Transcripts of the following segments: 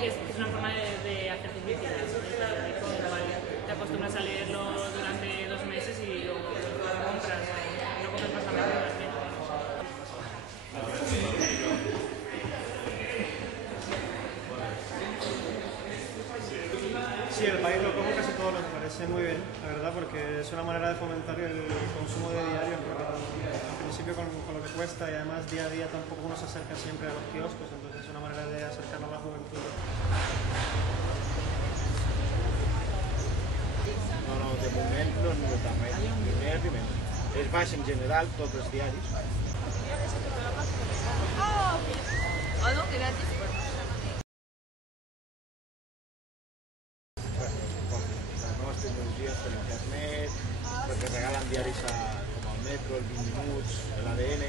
que es una forma de hacer publicidad, ¿sabes? Igual te acostumbras a leerlo durante 2 meses y luego lo compras, no compras más a menudo. Sí, el país lo como casi todo, me parece muy bien, la verdad, porque es una manera de fomentar el consumo de diarios, porque al principio con lo que cuesta y además día a día tampoco uno se acerca siempre a los kioscos, entonces es una manera de acercarnos a la juventud. No, de moment no hem notat mai, primer. És baix en general, tots els diaris. Oh, no, gratis. Les noves tecnologies per internet, perquè regalen diaris com el metro, el 20 minuts, l'ADN.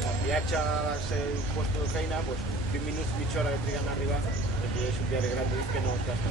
Quan viatja al seu lloc de feina, 20 minuts, mitja hora que triguen a arribar, perquè és un diari gratuït que no es gasta.